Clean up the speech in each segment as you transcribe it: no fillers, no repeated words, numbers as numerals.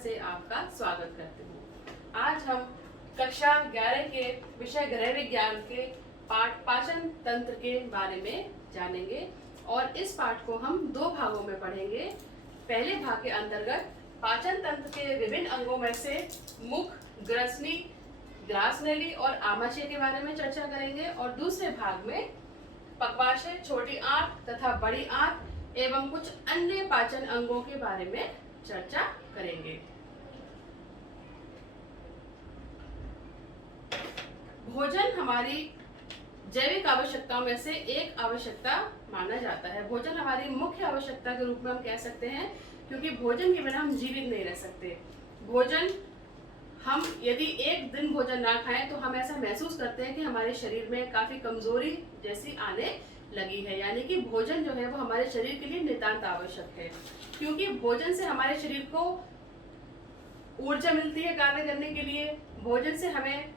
से आपका स्वागत करती हूँ। आज हम कक्षा 11 के विषय गृह विज्ञान के पाठ पाचन तंत्र के बारे में जानेंगे और इस पाठ को हम दो भागों में पढ़ेंगे। पहले भाग के अंतर्गत पाचन तंत्र के विभिन्न अंगों में से मुख, ग्रसनी, ग्रासनली और आमाशय के बारे में चर्चा करेंगे और दूसरे भाग में पक्वाशय, छोटी आंत तथा बड़ी आंत एवं कुछ अन्य पाचन अंगों के बारे में चर्चा करेंगे। भोजन हमारी जैविक आवश्यकताओं में से एक आवश्यकता माना जाता है। भोजन हमारी मुख्य आवश्यकता के रूप में हम कह सकते हैं, क्योंकि भोजन के बिना हम जीवित नहीं रह सकते। भोजन हम यदि एक दिन भोजन ना खाएं तो हम ऐसा महसूस करते हैं कि हमारे शरीर में काफी कमजोरी जैसी आने लगी है, यानी कि भोजन जो है वो हमारे शरीर के लिए नितांत आवश्यक है, क्योंकि भोजन से हमारे शरीर को ऊर्जा मिलती है कार्य करने के लिए, भोजन से हमें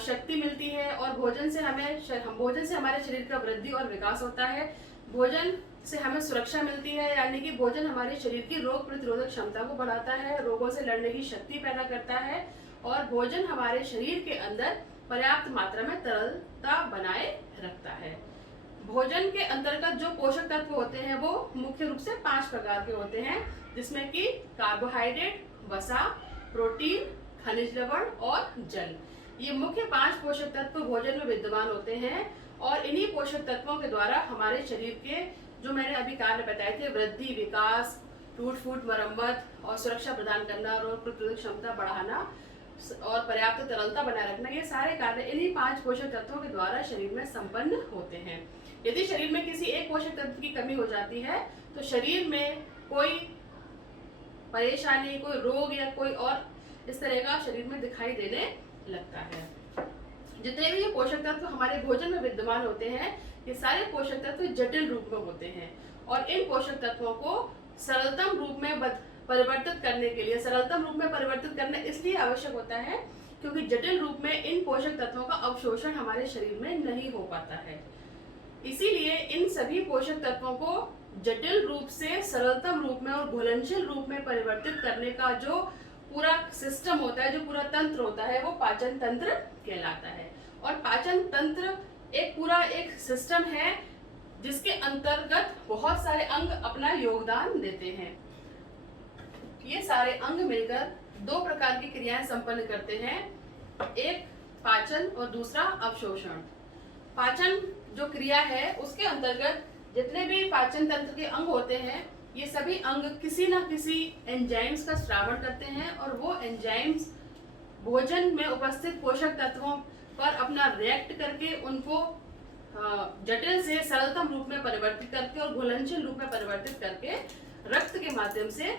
शक्ति मिलती है और भोजन से हमारे शरीर का वृद्धि और विकास होता है। भोजन से हमें सुरक्षा मिलती है, यानी कि भोजन हमारे शरीर की रोग प्रतिरोधक क्षमता को बढ़ाता है, रोगों से लड़ने की शक्ति पैदा करता है और भोजन हमारे शरीर के अंदर पर्याप्त मात्रा में तरलता बनाए रखता है। भोजन के अंतर्गत जो पोषक तत्व होते हैं वो मुख्य रूप से 5 प्रकार के होते हैं, जिसमें कि कार्बोहाइड्रेट, वसा, प्रोटीन, खनिज लवण और जल। ये मुख्य 5 पोषक तत्व भोजन में विद्यमान होते हैं और इन्हीं पोषक तत्वों के द्वारा हमारे शरीर के जो मैंने अभी कार्य बताए थे, वृद्धि, विकास, टूट फूट, मरम्मत और सुरक्षा प्रदान करना, रोग प्रतिरोधक क्षमता बढ़ाना और पर्याप्त तरलता बनाए रखना, ये सारे कार्य इन्हीं 5 पोषक तत्वों के द्वारा शरीर में संपन्न होते हैं। यदि शरीर में किसी एक पोषक तत्व की कमी हो जाती है तो शरीर में कोई परेशानी, कोई रोग या कोई और इस तरह का शरीर में दिखाई देने लगता है। जितने भी पोषक तत्व हमारे भोजन में विद्यमान होते हैं, ये सारे पोषक तत्व जटिल रूप में होते हैं और इन पोषक तत्वों को सरलतम रूप में परिवर्तित करने के लिए, सरलतम रूप में परिवर्तित करना इसलिए आवश्यक होता है क्योंकि जटिल रूप में इन पोषक तत्वों का अवशोषण हमारे शरीर में नहीं हो पाता है। इसीलिए इन सभी पोषक तत्वों को जटिल रूप से सरलतम रूप में और घुलनशील रूप में परिवर्तित करने का जो पूरा सिस्टम होता है, जो पूरा तंत्र होता है, वो पाचन तंत्र कहलाता है। और पाचन तंत्र एक सिस्टम है जिसके अंतर्गत बहुत सारे अंग अपना योगदान देते हैं। ये सारे अंग मिलकर 2 प्रकार की क्रियाएं संपन्न करते हैं, एक पाचन और दूसरा अवशोषण। पाचन जो क्रिया है उसके अंतर्गत जितने भी पाचन तंत्र के अंग होते हैं, ये सभी अंग किसी न किसी एंजाइम्स का स्रावण करते हैं और वो एंजाइम्स भोजन में उपस्थित पोषक तत्वों पर अपना रिएक्ट करके उनको जटिल से सरलतम रूप में परिवर्तित करके और घुलनशील रूप में परिवर्तित करके रक्त के माध्यम से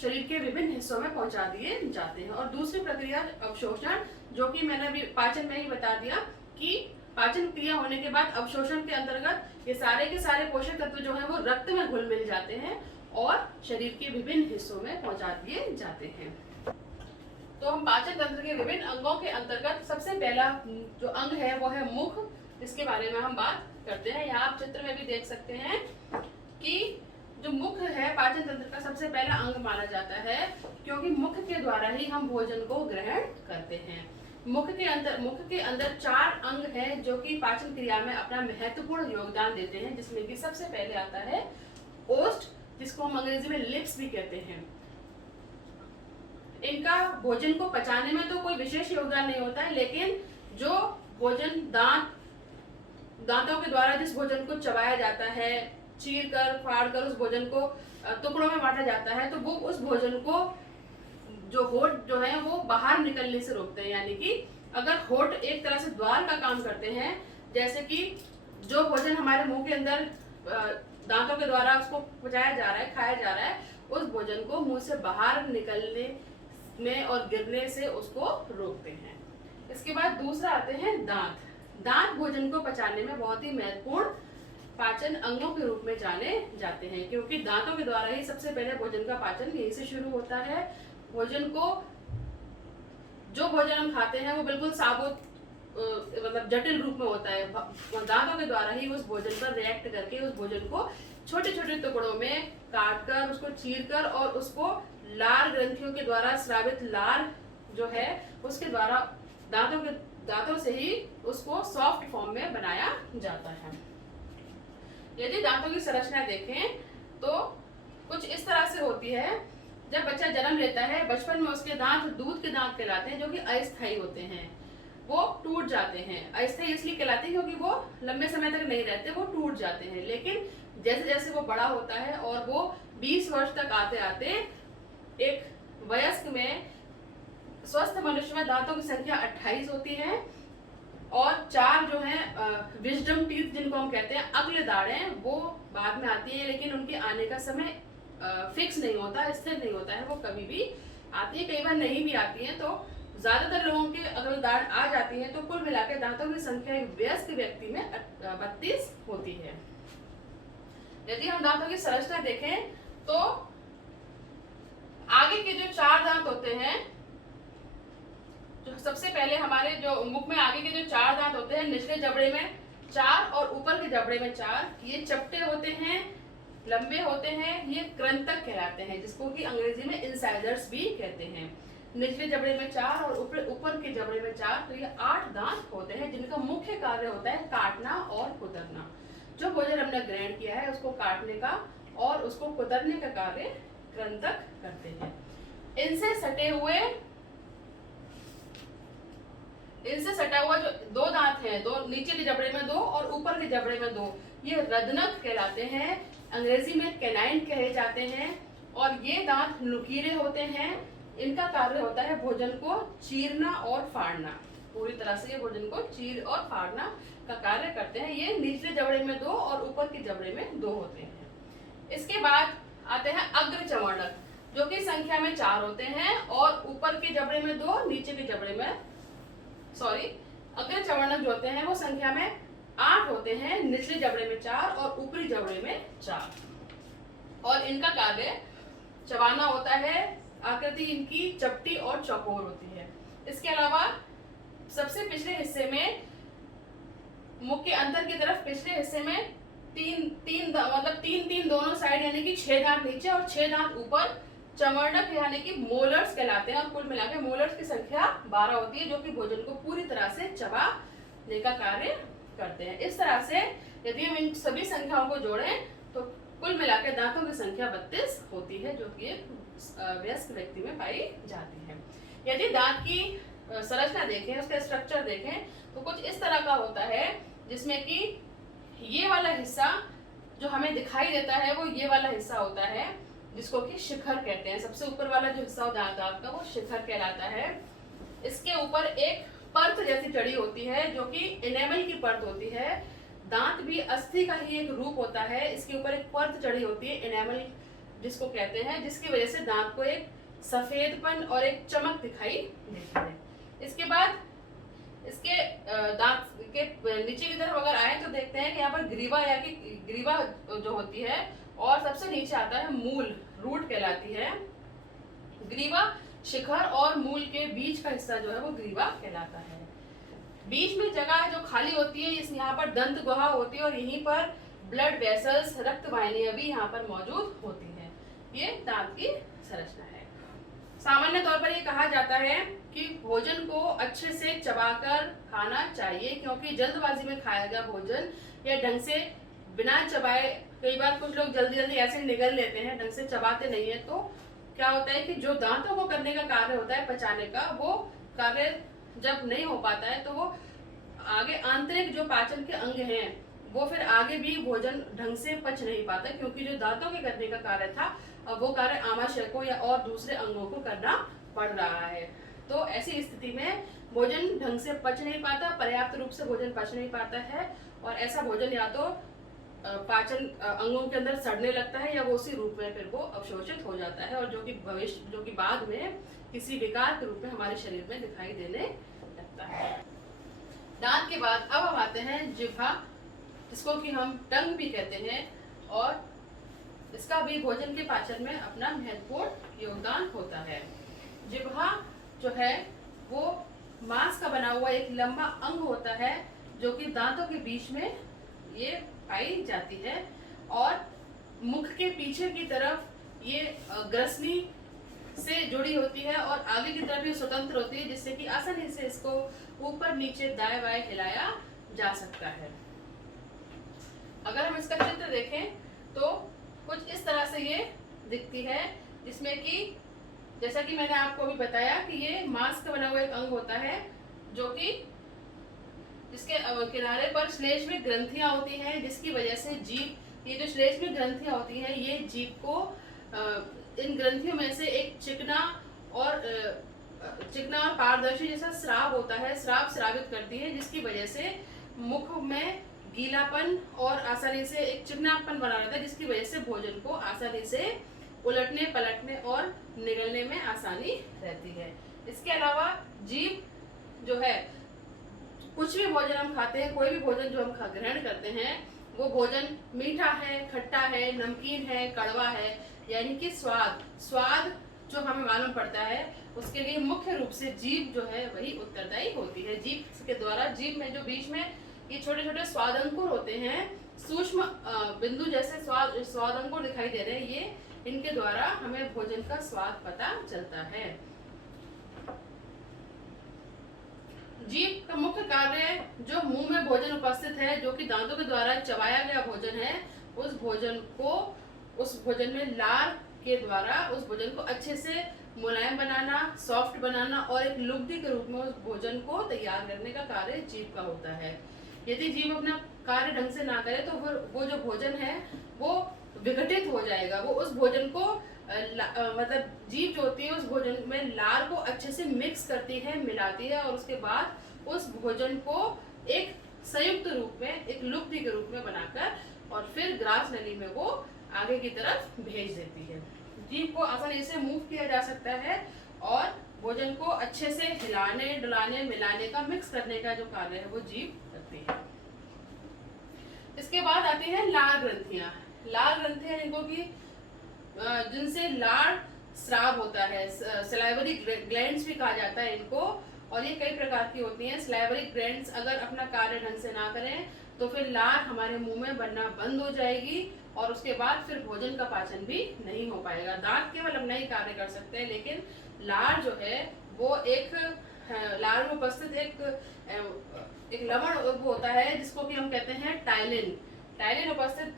शरीर के विभिन्न हिस्सों में पहुंचा दिए जाते हैं। और दूसरी प्रक्रिया अवशोषण, जो कि मैंने अभी पाचन में ही बता दिया कि पाचन क्रिया होने के बाद अवशोषण के अंतर्गत ये सारे के सारे पोषक तत्व जो है वो रक्त में घुल मिल जाते हैं और शरीर के विभिन्न हिस्सों में पहुंचा दिए जाते हैं। तो हम पाचन तंत्र के विभिन्न अंगों के अंतर्गत सबसे पहला जो अंग है वो है मुख, जिसके बारे में हम बात करते हैं। यहाँ आप चित्र में भी देख सकते हैं कि जो मुख है पाचन तंत्र का सबसे पहला अंग माना जाता है, क्योंकि मुख के द्वारा ही हम भोजन को ग्रहण करते हैं। मुख के अंदर 4 अंग हैं जो कि पाचन क्रिया में अपना महत्वपूर्ण योगदान देते हैं, जिसमें कि सबसे पहले आता है ओष्ठ, जिसको हम अंग्रेजी में लिप्स भी कहते हैं। इनका भोजन को पचाने में तो कोई विशेष योगदान नहीं होता है, लेकिन जो भोजन दांतों के द्वारा जिस भोजन को चबाया जाता है, चीर कर फाड़ कर उस भोजन को टुकड़ों में बांटा जाता है, तो वो उस भोजन को जो होठ जो है वो बाहर निकलने से रोकते हैं। यानी कि अगर होठ एक तरह से द्वार का काम करते हैं, जैसे कि जो भोजन हमारे मुंह के अंदर दांतों के द्वारा उसको पचाया जा रहा है, खाया जा रहा है, उस भोजन को मुंह से बाहर निकलने में और गिरने से उसको रोकते हैं। इसके बाद दूसरा आते हैं दांत। दांत भोजन को पचाने में बहुत ही महत्वपूर्ण पाचन अंगों के रूप में जाने जाते हैं, क्योंकि दांतों के द्वारा ही सबसे पहले भोजन का पाचन यहीं से शुरू होता है। जो भोजन हम खाते हैं वो बिल्कुल साबुत मतलब जटिल रूप में होता है। दांतों के द्वारा ही उस भोजन पर रिएक्ट करके उस भोजन को छोटे छोटे टुकड़ों में काट कर, उसको चीर कर और उसको लार ग्रंथियों के द्वारा स्रावित लार जो है उसके द्वारा दांतों से ही उसको सॉफ्ट फॉर्म में बनाया जाता है। यदि दांतों की संरचना देखें तो कुछ इस तरह से होती है। जब बच्चा जन्म लेता है, बचपन में उसके दांत दूध के दांत कहलाते हैं, जो कि अस्थायी होते हैं, वो टूट जाते हैं। अस्थायी इसलिए कहलाते हैं क्योंकि वो लंबे समय तक नहीं रहते, वो टूट जाते हैं। लेकिन जैसे जैसे वो बड़ा होता है और वो 20 वर्ष तक आते आते एक वयस्क में, स्वस्थ मनुष्य में दांतों की संख्या 28 होती है और 4 जो है विजडम टीथ जिनको हम कहते हैं, अगले दाढ़ें, वो बाद में आती है। लेकिन उनके आने का समय फिक्स नहीं होता, स्थिर नहीं होता है, वो कभी भी आती है, कई बार नहीं भी आती है। तो ज्यादातर लोगों के अगले दाढ़ आ जाती है। तो कुल मिलाकर दांतों की संख्या एक वयस्क व्यक्ति में 32 होती है। यदि हम दांतों की संरचना देखें तो आगे के जो 4 दांत होते हैं, जो सबसे पहले हमारे जो मुख में आगे के जो 4 दांत होते हैं, निचले जबड़े में 4 और ऊपर के जबड़े में 4, ये चपटे होते हैं, लंबे होते हैं, ये कृंतक कहलाते हैं, जिसको कि अंग्रेजी में इंसाइजर्स भी कहते हैं। निचले जबड़े में 4 और ऊपर के जबड़े में 4, तो ये 8 दांत होते हैं, जिनका मुख्य कार्य होता है काटना और कुतरना। जो भोजन हमने ग्रहण किया है उसको काटने का और उसको कुतरने का कार्य कृंतक करते हैं। इनसे सटा हुआ जो 2 दांत हैं, 2 नीचे के जबड़े में 2 और ऊपर के जबड़े में 2, ये रदनक कहलाते हैं, अंग्रेजी में कैनाइन कहे जाते हैं। और ये दांत नुकीले होते हैं। इनका कार्य होता है भोजन को चीरना और फाड़ना, पूरी तरह से ये भोजन को चीर और फाड़ना का कार्य करते हैं। ये निचले जबड़े में 2 और ऊपर के जबड़े में 2 होते हैं। इसके बाद आते हैं अग्र चवर्णक, जो कि संख्या में 4 होते हैं और ऊपर के जबड़े में 2, नीचे के जबड़े में अग्र चवर्णक जो होते हैं वो संख्या में 8 होते हैं, निचले जबड़े में 4 और ऊपरी जबड़े में 4। और इनका कार्य चबाना होता है। आकृति इनकी चपटी और चौकोर होती है। इसके अलावा सबसे पिछले हिस्से में, मुख के अंदर की तरफ पिछले हिस्से में तीन दोनों साइड, यानी कि 6 दांत नीचे और 6 दांत ऊपर चवर्णक यानी कि मोलर्स कहलाते हैं। और कुल मिलाकर मोलर्स की संख्या 12 होती है, जो कि भोजन को पूरी तरह से चबाने का कार्य करते हैं। इस तरह से यदि हम इन सभी संख्याओं को जोड़ें तो कुल मिलाकर दांतों की संख्या 32 होती है, जो कि वयस्क व्यक्ति में पाई जाती है। यदि दांत की संरचना देखें, उसका स्ट्रक्चर देखें, तो कुछ इस तरह का होता है, जिसमें कि ये वाला हिस्सा जो हमें दिखाई देता है वो ये वाला हिस्सा होता है, जिसको कि शिखर कहते हैं। सबसे ऊपर वाला जो हिस्सा दांत का वो शिखर कहलाता है। इसके ऊपर एक परत जैसी चढ़ी होती है, जो कि एनेमल की परत होती है। दांत भी अस्थि का ही एक रूप होता है। इसके ऊपर एक परत चढ़ी होती है, एनेमल जिसको कहते हैं, जिसकी वजह से दांत को एक सफेदपन और एक चमक दिखाई देती है। इसके बाद इसके दांत के नीचे की तरफ अगर आए तो देखते हैं कि यहाँ पर ग्रीवा जो होती है, और सबसे नीचे आता है मूल, रूट कहलाती है। ग्रीवा शिखर और मूल के बीच का हिस्सा जो है वो ग्रीवा कहलाता है। बीच में जगह जो खाली होती है, इस यहाँ पर दंत गुहा होती है और यहीं पर ब्लड वेसल्स, रक्त वाहिनियां भी यहाँ पर मौजूद होती हैं। ये दांत की संरचना है। सामान्य तौर पर ये कहा जाता है कि भोजन को अच्छे से चबाकर खाना चाहिए, क्योंकि जल्दबाजी में खाया गया भोजन या ढंग से बिना चबाए, कई बार कुछ लोग जल्दी जल्दी ऐसे निगल लेते हैं, ढंग से चबाते नहीं है, तो क्या होता है कि जो दांतों को करने का कार्य होता है पचाने का, वो कार्य जब नहीं हो पाता है तो वो आगे आंतरिक जो पाचन के अंग हैं वो फिर आगे भी भोजन ढंग से पच नहीं पाता, क्योंकि जो दांतों के करने का कार्य था अब वो कार्य आमाशय को या और दूसरे अंगों को करना पड़ रहा है। तो ऐसी स्थिति में भोजन ढंग से पच नहीं पाता, पर्याप्त रूप से भोजन पच नहीं पाता है, और ऐसा भोजन या तो पाचन अंगों के अंदर सड़ने लगता है या वो उसी रूप में फिर वो अवशोषित हो जाता है, और जो कि बाद में किसी विकार के रूप में हमारे शरीर में दिखाई देने लगता है। दांत के बाद अब हम आते हैं जिह्वा, जिसको कि हम टंग भी कहते हैं, और इसका भी भोजन के पाचन में अपना महत्वपूर्ण योगदान होता है। जिह्वा जो है वो मांस का बना हुआ एक लंबा अंग होता है, जो कि दांतों के बीच में ये पाई जाती है, और मुख के पीछे की तरफ ये ग्रसनी से जुड़ी होती है और आगे की तरफ भी स्वतंत्र होती है, जिससे कि आसानी से इसको ऊपर नीचे दाएं बाएं हिलाया जा सकता है। अगर हम इसका चित्र देखें तो कुछ इस तरह से ये दिखती है, जिसमें कि जैसा कि मैंने आपको अभी बताया कि ये मांस का बना हुआ एक अंग होता है, जो कि जिसके किनारे पर श्लेष्मिक ग्रंथियां होती हैं, जिसकी वजह से जीभ, ये जो श्लेष्मिक ग्रंथियां होती हैं ये जीभ को इन ग्रंथियों में से एक चिकना और पारदर्शी जैसा स्राव होता है, स्राव स्रावित करती है, जिसकी वजह से मुख में गीलापन और आसानी से एक चिकनापन बना रहता है, जिसकी वजह से भोजन को आसानी से उलटने पलटने और निगलने में आसानी रहती है। इसके अलावा जीभ जो है, कुछ भी भोजन हम खाते हैं, कोई भी भोजन जो हम ग्रहण करते हैं, वो भोजन मीठा है, खट्टा है, नमकीन है, कड़वा है, यानी कि स्वाद जो हमें मालूम पड़ता है, उसके लिए मुख्य रूप से जीभ जो है वही उत्तरदायी होती है। जीभ के द्वारा, जीभ में जो बीच में ये छोटे छोटे स्वाद अंकुर होते हैं, सूक्ष्म बिंदु जैसे स्वाद अंकुर दिखाई दे रहे हैं, ये इनके द्वारा हमें भोजन का स्वाद पता चलता है। जीभ का मुख्य कार्य जो मुंह में भोजन उपस्थित है, जो कि दांतों के द्वारा चबाया गया भोजन है, उस भोजन में लार के द्वारा उस भोजन को अच्छे से मुलायम बनाना, सॉफ्ट बनाना और एक लुगदी के रूप में उस भोजन को तैयार करने का कार्य जीभ का होता है। यदि जीभ अपना कार्य ढंग से ना करे तो वो जो भोजन है वो विघटित हो जाएगा। वो उस भोजन को मतलब जीभ जो होती है उस भोजन में लार को अच्छे से मिक्स करती है, मिलाती है और उसके बाद उस भोजन को एक संयुक्त रूप में, एक लुगदी के रूप में बनाकर और फिर ग्रास नली में वो आगे की तरफ भेज देती है। जीभ को आसानी से मूव किया जा सकता है और भोजन को अच्छे से हिलाने डुलाने मिलाने का, मिक्स करने का जो कार्य है वो जीभ करती है। इसके बाद आती है लार ग्रंथियां। लार ग्रंथियां जिनको की जिनसे लार स्राव होता है, सलाइवरी ग्लैंड्स भी कहा जाता है इनको, और ये कई प्रकार की होती हैं। सलाइवरी ग्लैंड्स अगर अपना कार्य ढंग से ना करें तो फिर लार हमारे मुंह में बनना बंद हो जाएगी और उसके बाद फिर भोजन का पाचन भी नहीं हो पाएगा। दांत केवल अपना ही कार्य कर सकते हैं, लेकिन लार जो है वो एक लार में उपस्थित एक लवण होता है जिसको कि हम कहते हैं टाइलिन उपस्थित,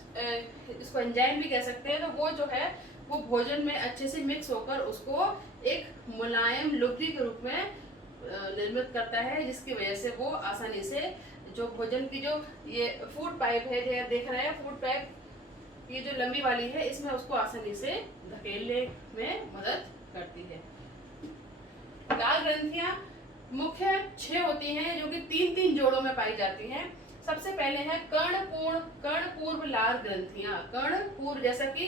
इसको एंजाइम भी कह सकते हैं। तो वो जो है वो भोजन में अच्छे से मिक्स होकर उसको एक मुलायम लुगदी के रूप में निर्मित करता है, जिसकी वजह से वो आसानी से जो भोजन की जो ये फूड पाइप है, जो देख रहे हैं फूड पाइप, ये जो लंबी वाली है, इसमें उसको आसानी से धकेलने में मदद करती है। लार ग्रंथियां मुख्य 6 होती हैं, जो कि 3-3 जोड़ों में पाई जाती हैं। सबसे पहले है कर्णपूर्व लार ग्रंथियां। कर्णपूर्व, जैसा कि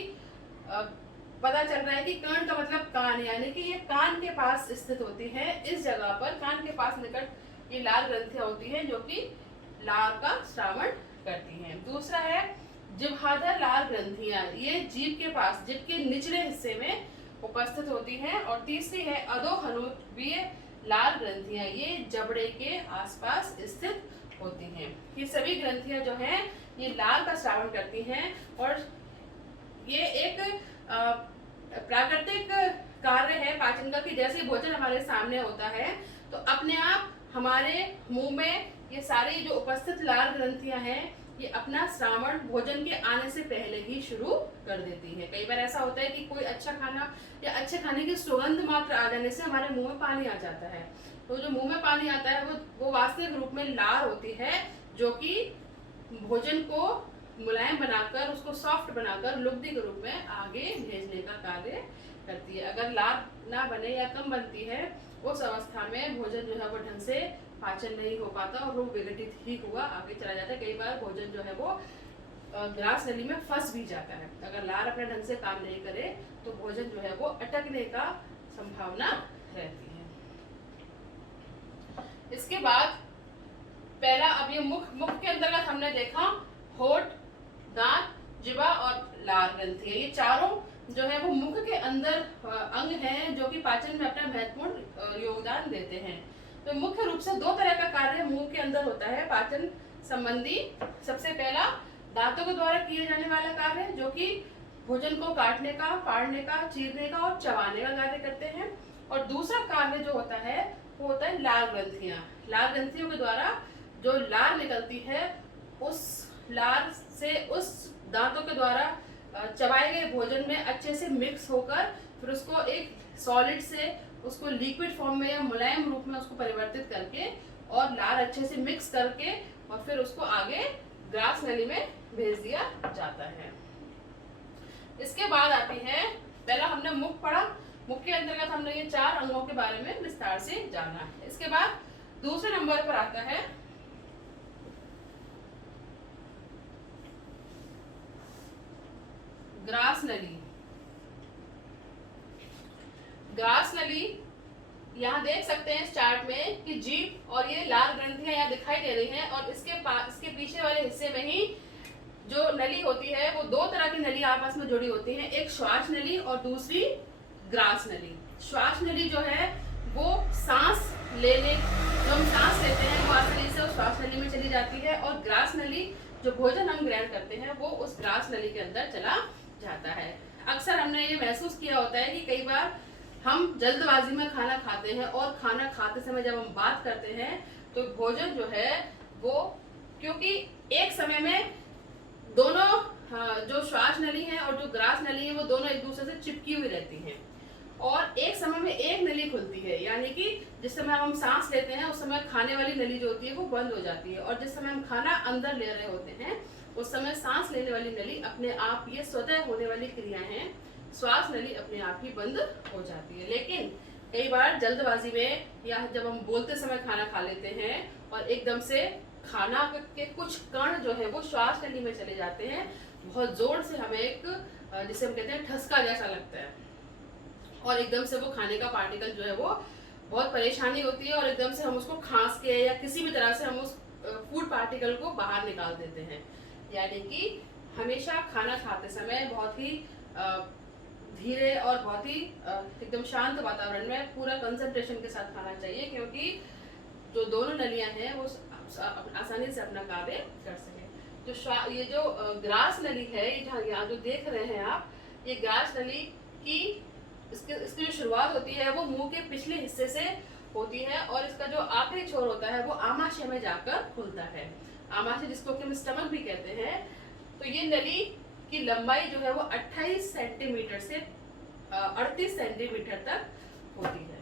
पता चल रहा है कि कर्ण का मतलब कान, यानी कि ये कान के पास स्थित होती है। इस जगह पर कान के पास निकट ये लार ग्रंथियां होती हैं, जो कि लार का श्रावण करती हैं। दूसरा है जिह्वाधर लार ग्रंथियां, ये जीभ के पास, जीभ के निचले हिस्से में उपस्थित होती हैं। और तीसरी है अधोहनुत्वीय लार ग्रंथियां, ये जबड़े के आसपास स्थित होती हैं। ये सभी ग्रंथियां जो हैं ये लार का श्रावण करती हैं और ये एक प्राकृतिक कार्य है पाचन का, कि जैसे भोजन हमारे सामने होता है तो अपने आप हमारे मुंह में ये सारी जो उपस्थित लार ग्रंथियां हैं ये अपना श्रावण भोजन के आने से पहले ही शुरू कर देती है। कई बार ऐसा होता है कि कोई अच्छा खाना या अच्छे खाने की सुगंध मात्र आ जाने से हमारे मुंह में पानी आ जाता है। तो जो मुंह में पानी आता है वो वास्तविक रूप में लार होती है, जो कि भोजन को मुलायम बनाकर, उसको सॉफ्ट बनाकर लुगदी के रूप में आगे भेजने का कार्य करती है। अगर लार ना बने या कम बनती है, उस अवस्था में भोजन जो है वो ढंग से पाचन नहीं हो पाता और वो विघटित ही हुआ आगे चला जाता है। कई बार भोजन जो है वो ग्रास नली में फंस भी जाता है। अगर लार अपने ढंग से काम नहीं करे तो भोजन जो है वो अटकने का संभावना रहती है। इसके बाद पहला, अब ये मुख के अंतर्गत हमने देखा होठ, दांत, जिह्वा और लार ग्रंथि। ये चारों जो है वो मुख के अंदर अंग हैं, जो कि पाचन में अपना महत्वपूर्ण योगदान देते हैं। तो मुख्य रूप से 2 तरह का कार्य मुंह के अंदर होता है पाचन संबंधी। सबसे पहला दांतों के द्वारा किए जाने वाला कार्य, जो कि भोजन को काटने का, फाड़ने का, चीरने का और चबाने का कार्य करते हैं। और दूसरा कार्य जो होता है वो होता है लार ग्रंथियां। लार ग्रंथियों के द्वारा जो लार निकलती है, उस लार से उस दांतों के द्वारा चबाए गए भोजन में अच्छे से मिक्स होकर फिर उसको एक सॉलिड से उसको लिक्विड फॉर्म में या मुलायम रूप में उसको परिवर्तित करके और लार अच्छे से मिक्स करके और फिर उसको आगे ग्रास नली में भेज दिया जाता है। इसके बाद आती है, पहला हमने मुख पढ़ा, मुख के अंतर्गत हमने ये 4 अंगों के बारे में विस्तार से जाना है। इसके बाद दूसरे नंबर पर आता है ग्रास नली। ग्रास नली यहाँ देख सकते हैं इस चार्ट में कि जीभ और ये लार ग्रंथियां यहाँ दिखाई दे रही हैं और इसके पीछे वाले हिस्से में ही जो नली होती है वो 2 तरह की नली आपस में जुड़ी होती हैं, एक श्वास नली और दूसरी ग्रास नली। श्वास नली जो है वो सांस लेने, जो हम सांस लेते हैं वो आसानी से उस श्वास नली में चली जाती है और ग्रास नली जो भोजन हम ग्रहण करते हैं वो उस ग्रास नली के अंदर चला जाता है। अक्सर हमने ये महसूस किया होता है कि कई बार हम जल्दबाजी में खाना खाते हैं और खाना खाते समय जब हम बात करते हैं तो भोजन जो है वो, क्योंकि एक समय में दोनों जो श्वास नली है और जो ग्रास नली है वो दोनों एक दूसरे से चिपकी हुई रहती हैं और एक समय में एक नली खुलती है, यानी कि जिस समय हम सांस लेते हैं उस समय खाने वाली नली जो होती है वो बंद हो जाती है और जिस समय हम खाना अंदर ले रहे होते हैं उस समय सांस लेने वाली नली अपने आप, ये स्वतः होने वाली क्रिया है, श्वास नली अपने आप ही बंद हो जाती है। लेकिन कई बार जल्दबाजी में या जब हम बोलते समय खाना खा लेते हैं और एकदम से खाना के कुछ कण जो है वो श्वास नली में चले जाते हैं, बहुत जोर से हमें एक, जिसे हम कहते हैं ठसका जैसा लगता है और एकदम से वो खाने का पार्टिकल जो है वो बहुत परेशानी होती है और एकदम से हम उसको खांस के या किसी भी तरह से हम उस फूड पार्टिकल को बाहर निकाल देते हैं। यानी कि हमेशा खाना खाते समय बहुत ही धीरे और बहुत ही एकदम शांत वातावरण में पूरा कंसंट्रेशन के साथ खाना चाहिए, क्योंकि जो दोनों नलियां हैं वो आसानी से अपना कार्य कर सके। तो ये जो ग्रास नली है, ये जहाँ यहाँ जो देख रहे हैं आप, ये ग्रास नली की इसकी जो शुरुआत होती है वो मुंह के पिछले हिस्से से होती है और इसका जो आखिरी छोर होता है वो आमाशय में जाकर खुलता है। आमाशय जिसको कि हम स्टमक भी कहते हैं। तो ये नली की लंबाई जो है वो 28 सेंटीमीटर से 38 सेंटीमीटर तक होती है।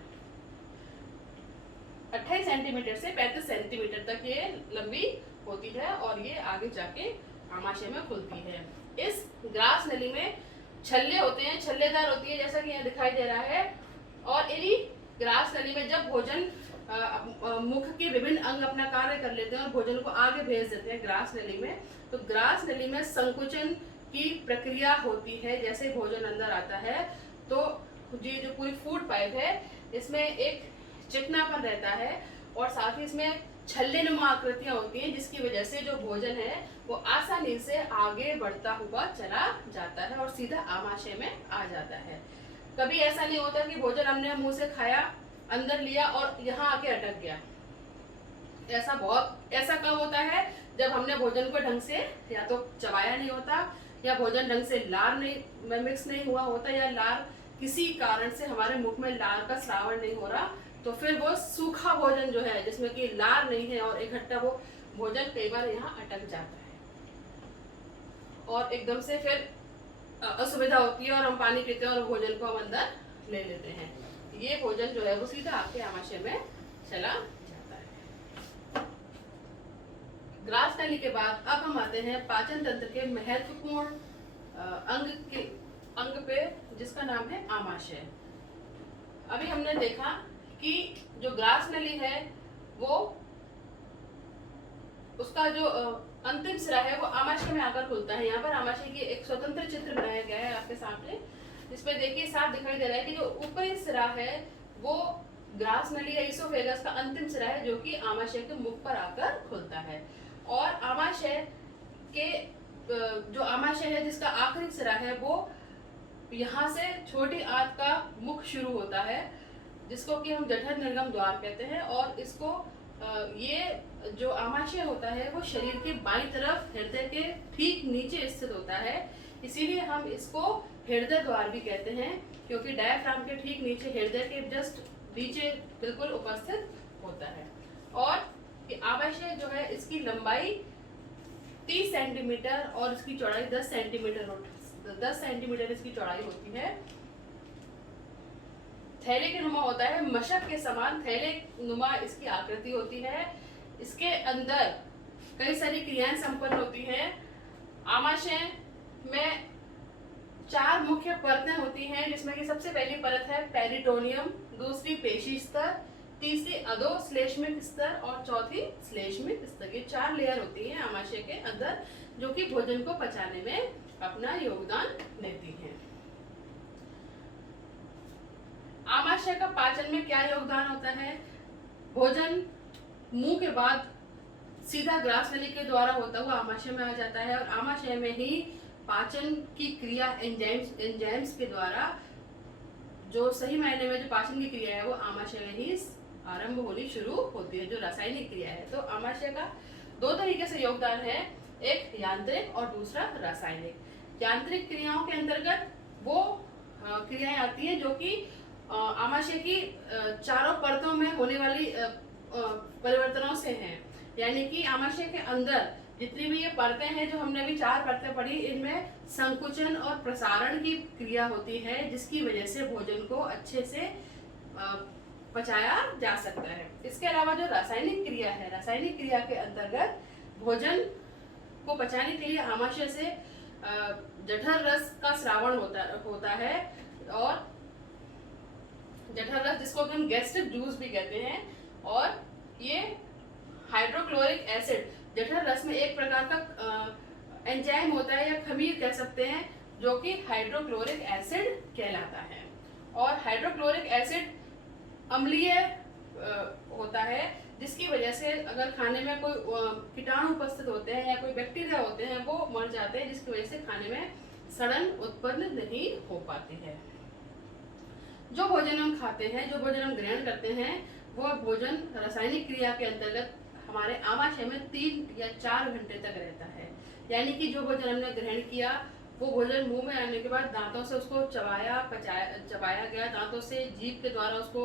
28 सेंटीमीटर से 35 सेंटीमीटर तक ये लंबी होती है और ये आगे जाके आमाशय में खुलती है। इस ग्रास नली में छल्ले होते हैं, छल्लेदार होती है जैसा कि यहाँ दिखाई दे रहा है। और इन्हीं ग्रास नली में जब भोजन मुख के विभिन्न अंग अपना कार्य कर लेते हैं और भोजन को आगे भेज देते हैं ग्रास नली में, तो ग्रास नली में संकुचन की प्रक्रिया होती है। जैसे भोजन अंदर आता है तो ये जो पूरी फूड पाइप है इसमें एक चिकनापन रहता है और साथ ही इसमें छल्लेनुमा आकृतियां होती हैं, जिसकी वजह से जो भोजन है वो आसानी से आगे बढ़ता हुआ चला जाता है और सीधा आमाशय में आ जाता है। कभी ऐसा नहीं होता कि भोजन हमने मुंह से खाया, अंदर लिया और यहाँ आके अटक गया। ऐसा कब होता है जब हमने भोजन को ढंग से या तो चबाया नहीं होता या भोजन ढंग से लार नहीं मिक्स नहीं हुआ होता या लार किसी कारण से हमारे मुख में लार का श्रावण नहीं हो रहा, तो फिर वो सूखा भोजन जो है जिसमें कि लार नहीं है और इकट्ठा वो भोजन कई बार यहाँ अटक जाता है और एकदम से फिर असुविधा होती है और हम पानी पीते हैं और भोजन को हम अंदर ले लेते हैं। ये भोजन जो है वो सीधा आपके आमाशय में चला जाता है। ग्रास नली के बाद अब हम आते हैं पाचन तंत्र के महत्वपूर्ण अंग पे, जिसका नाम है आमाशय। अभी हमने देखा कि जो ग्रास नली है वो उसका जो अंतिम सिरा है वो आमाशय में आकर खुलता है। यहाँ पर आमाशय की एक स्वतंत्र चित्र बनाया गया है आपके सामने, जिसमें देखिए साफ दिखाई दे रहा है कि जो ऊपरी सिरा है वो ग्रास नली या इसोफेगस का अंतिम सिरा है जो कि आमाशय के मुख पर आकर खुलता है। और आमाशय के जो आमाशय है जिसका आखिरी सिरा है वो यहाँ से छोटी आंत का मुख शुरू होता है, जिसको कि हम जठर निर्गम द्वार कहते हैं। और इसको ये जो आमाशय होता है वो शरीर के बाईं तरफ हृदय के ठीक नीचे स्थित होता है। इसीलिए हम इसको हृदय द्वार भी कहते हैं, क्योंकि डायफ्राम के ठीक नीचे, हृदय के जस्ट नीचे बिल्कुल उपस्थित होता है। और आमाशय जो है इसकी लंबाई 30 सेंटीमीटर और इसकी चौड़ाई 10 सेंटीमीटर इसकी चौड़ाई होती है। थैले के नुमा होता है, मशक के समान थैले नुमा इसकी आकृति होती है। इसके अंदर कई सारी क्रियाएं संपन्न होती हैं। आमाशय में 4 मुख्य परतें होती हैं, जिसमें कि सबसे पहली परत है पेरिटोनियम, दूसरी पेशी स्तर, तीसरी अधोश्लेष्मिक स्तर और चौथी श्लेष्मिक स्तर। ये 4 लेयर होती हैं आमाशय के अंदर, जो कि भोजन को पचाने में अपना योगदान देती हैं। आमाशय का पाचन में क्या योगदान होता है? भोजन मुंह के बाद सीधा ग्रास नली के द्वारा होता हुआ आमाशय में आ जाता है, और आमाशय में ही पाचन की क्रिया एंजाइम्स के द्वारा, जो सही मायने में जो पाचन की क्रिया है वो आमाशय में ही आरंभ होनी शुरू होती है, जो रासायनिक क्रिया है। तो आमाशय का 2 तरीके से योगदान है, एक यांत्रिक और दूसरा रासायनिक। यांत्रिक क्रियाओं के अंतर्गत वो क्रियाएं आती हैं जो कि आमाशय की चारों परतों में होने वाली परिवर्तनों से हैं। यानी कि आमाशय के अंदर जितनी भी ये परतें हैं, जो हमने अभी 4 परतें पढ़ी, इनमें संकुचन और प्रसारण की क्रिया होती है, जिसकी वजह से भोजन को अच्छे से पचाया जा सकता है। इसके अलावा जो रासायनिक क्रिया है, रासायनिक क्रिया के अंतर्गत भोजन को पचाने के लिए आमाशय से जठर रस का स्रावण होता है, और जठर रस, जिसको हम गैस्ट्रिक जूस भी कहते हैं, और ये हाइड्रोक्लोरिक एसिड, जठर रस में एक प्रकार का एंजाइम होता है या खमीर कह सकते हैं, जो कि हाइड्रोक्लोरिक एसिड कहलाता है। और हाइड्रोक्लोरिक एसिड अम्लीय होता है, जिसकी वजह से अगर खाने में कोई कीटाणु उपस्थित होते हैं या कोई बैक्टीरिया होते हैं, वो मर जाते हैं, जिसकी वजह से खाने में सड़न उत्पन्न नहीं हो पाती है। जो भोजन हम खाते हैं, जो भोजन हम ग्रहण करते हैं, वो भोजन रासायनिक क्रिया के अंतर्गत हमारे आमाशय में 3 या 4 घंटे तक रहता है। यानी कि जो भोजन हमने ग्रहण किया, वो भोजन मुंह में आने के बाद दांतों से उसको चबाया गया, दांतों से जीभ के द्वारा उसको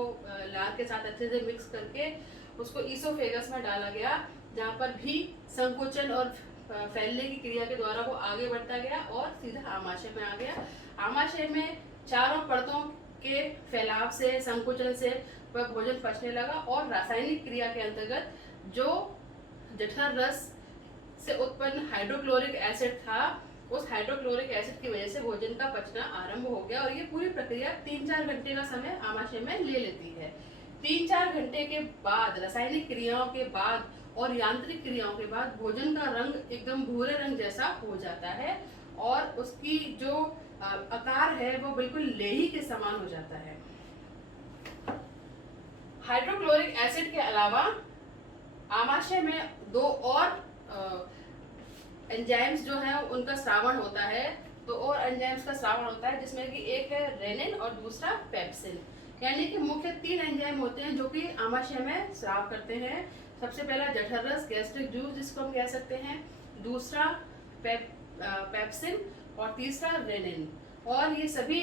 लार के साथ अच्छे से मिक्स करके उसको ईसोफेगस में डाला गया, जहाँ पर भी संकुचन और फैलने की क्रिया के द्वारा वो आगे बढ़ता गया और सीधा आमाशय में आ गया। आमाशय में चारों परतों के फैलाव से, संकुचन से वह भोजन पचने लगा, और रासायनिक क्रिया के अंतर्गत जो जठर रस से उत्पन्न हाइड्रोक्लोरिक एसिड था, उस हाइड्रोक्लोरिक एसिड की वजह से भोजन का पचना आरंभ हो गया। और ये पूरी प्रक्रिया 3-4 घंटे का समय आमाशय में ले लेती है। 3-4 घंटे के बाद, रासायनिक क्रियाओं के बाद और यांत्रिक क्रियाओं के बाद, भोजन का रंग एकदम भूरे रंग जैसा हो जाता है, और उसकी जो आकार है वो बिल्कुल लेही के समान हो जाता है। हाइड्रोक्लोरिक एसिड के अलावा आमाशय में 2 और एंजाइम्स जो हैं उनका स्रावण होता है। तो और एंजाइम्स का स्रावण होता है, जिसमें कि एक है रेनिन और दूसरा पेप्सिन। यानी कि मुख्य 3 एंजाइम होते हैं जो कि आमाशय में स्राव करते हैं। सबसे पहला जठर रस, गैस्ट्रिक जूस जिसको हम कह सकते हैं, दूसरा पेप्सिन और तीसरा रेनिन। और ये सभी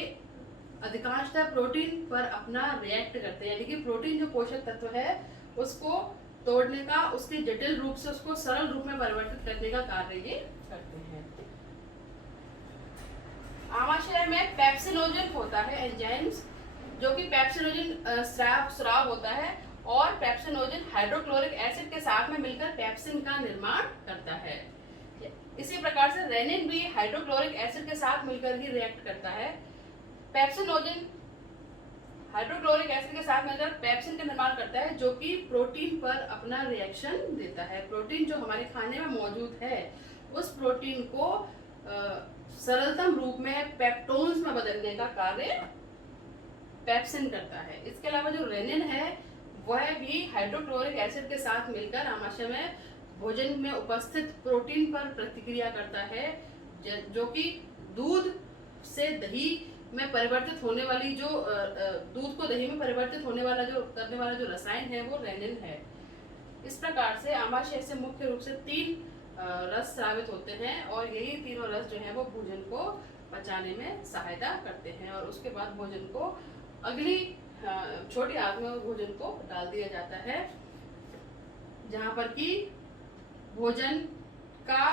अधिकांशतः प्रोटीन पर अपना रिएक्ट करते हैं, यानी कि प्रोटीन जो पोषक तत्व है उसको तोड़ने का, उसके जटिल रूप से उसको सरल रूप में परिवर्तित करने का कार्य ये करते हैं। आमाशय में पेप्सिनोजन होता है एंजाइम्स, जो कि पेप्सिनोजन स्राव होता है, और पेप्सिनोजन हाइड्रोक्लोरिक एसिड के साथ में मिलकर पेप्सिन का निर्माण करता है। इसी प्रकार से रेनिन भी हाइड्रोक्लोरिक एसिड के साथ मिलकर ही रिएक्ट करता है। पेप्सिनोजन हाइड्रोक्लोरिक एसिड के साथ मिलकर पेप्सिन का निर्माण करता है, जो कि प्रोटीन पर अपना रिएक्शन देता है। प्रोटीन जो हमारे खाने में मौजूद है, उस प्रोटीन को सरलतम रूप में पेप्टोन्स में बदलने का कार्य पेप्सिन करता है। इसके अलावा जो रेनिन है, वह भी हाइड्रोक्लोरिक एसिड के साथ मिलकर आमाशय में भोजन में उपस्थित प्रोटीन पर प्रतिक्रिया करता है, जो कि दूध से दही में परिवर्तित होने वाली, जो दूध को दही में परिवर्तित होने वाला जो करने वाला जो रसायन है, वो रेनिन है। इस प्रकार से आमाशय से मुख्य रूप से 3 रस स्रावित होते हैं और यही तीनों रस जो है वो भोजन को पचाने में सहायता करते हैं। और उसके बाद भोजन को अगली छोटी आंत में भोजन को डाल दिया जाता है, जहाँ पर कि भोजन का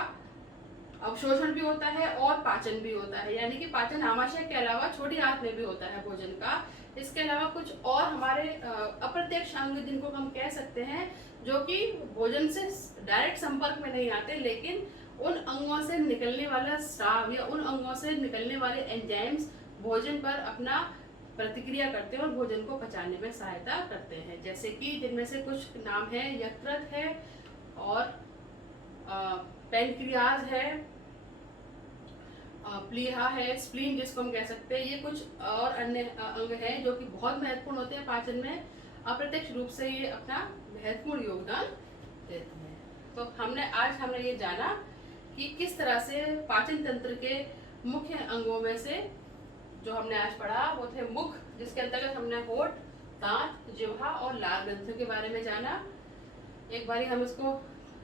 अवशोषण भी होता है और पाचन भी होता है। यानी कि पाचन आमाशय के अलावा छोटी आंत में भी होता है भोजन का। इसके अलावा कुछ और हमारे अप्रत्यक्ष अंग जिनको हम कह सकते हैं, जो कि भोजन से डायरेक्ट संपर्क में नहीं आते, लेकिन उन अंगों से निकलने वाला स्राव या उन अंगों से निकलने वाले एंजाइम्स भोजन पर अपना प्रतिक्रिया करते हैं और भोजन को पचाने में सहायता करते हैं। जैसे कि जिनमें से कुछ नाम है, यकृत है और पैनक्रियाज है, प्लीहा है, स्प्लीन जिसको हम कह सकते हैं। ये कुछ और अन्य अंग हैं जो कि बहुत महत्वपूर्ण होते हैं पाचन में। अप्रत्यक्ष रूप से ये अपना महत्वपूर्ण योगदान देते हैं। तो आज हमने ये जाना कि किस तरह से पाचन तंत्र के मुख्य अंगों में से जो हमने आज पढ़ा वो थे मुख, जिसके अंतर्गत हमने होठ, दांत, जिह्वा और लार ग्रंथियों के बारे में जाना। एक बारी हम इसको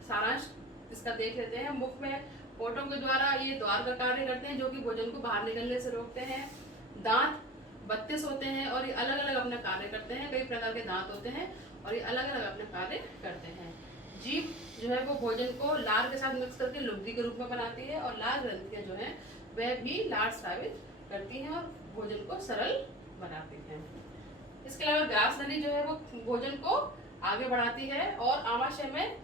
सारांश इसका देख लेते हैं। मुख में होठों के द्वारा ये द्वार का कार्य करते हैं जो कि भोजन को बाहर निकलने से रोकते हैं। दांत 32 होते हैं और ये अलग अलग अपना कार्य करते हैं। कई प्रकार के दांत होते हैं और ये अलग अलग अपना कार्य करते हैं। जीभ जो है वो भोजन को लार के साथ मिक्स करके लुगदी के रूप में बनाती है और लार ग्रंथियां जो है वह भी लार स्रावित करती हैं और भोजन को सरल बनाती हैं। इसके अलावा ग्रास नली जो है वो भोजन को आगे बढ़ाती है और आमाशय में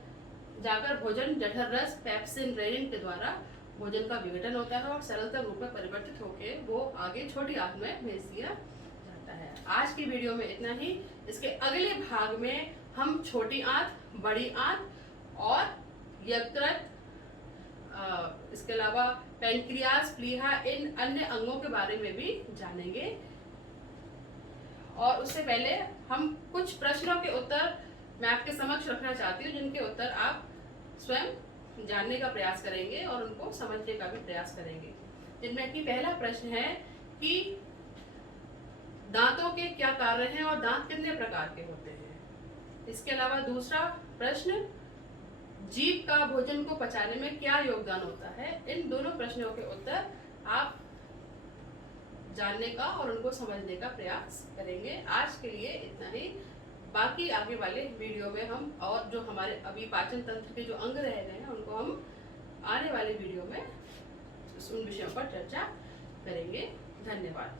जाकर भोजन जठर रस, पेप्सिन, रेनिन के द्वारा भोजन का विघटन होता है और सरलता रूप में परिवर्तित होकर वो आगे छोटी आंत में भेज दिया जाता है। आज की वीडियो में इतना ही। इसके अगले भाग में हम छोटी आंत, बड़ी आंत और यकृत, इसके अलावा पैनक्रियाज, प्लीहा, इन अन्य अंगों के बारे में भी जानेंगे। और उससे पहले हम कुछ प्रश्नों के उत्तर मैं आपके समक्ष रखना चाहती हूँ, जिनके उत्तर आप स्वयं जानने का प्रयास करेंगे और उनको समझने का भी प्रयास करेंगे। जिनमें कि पहला प्रश्न है कि दांतों के क्या कार्य हैं और दांत कितने प्रकार के होते हैं। इसके अलावा दूसरा प्रश्न, जीभ का भोजन को पचाने में क्या योगदान होता है। इन दोनों प्रश्नों के उत्तर आप जानने का और उनको समझने का प्रयास करेंगे। आज के लिए इतना ही। बाकी आगे वाले वीडियो में हम और जो हमारे अभी पाचन तंत्र के जो अंग रह गए हैं उनको हम आने वाले वीडियो में उन विषयों पर चर्चा करेंगे। धन्यवाद।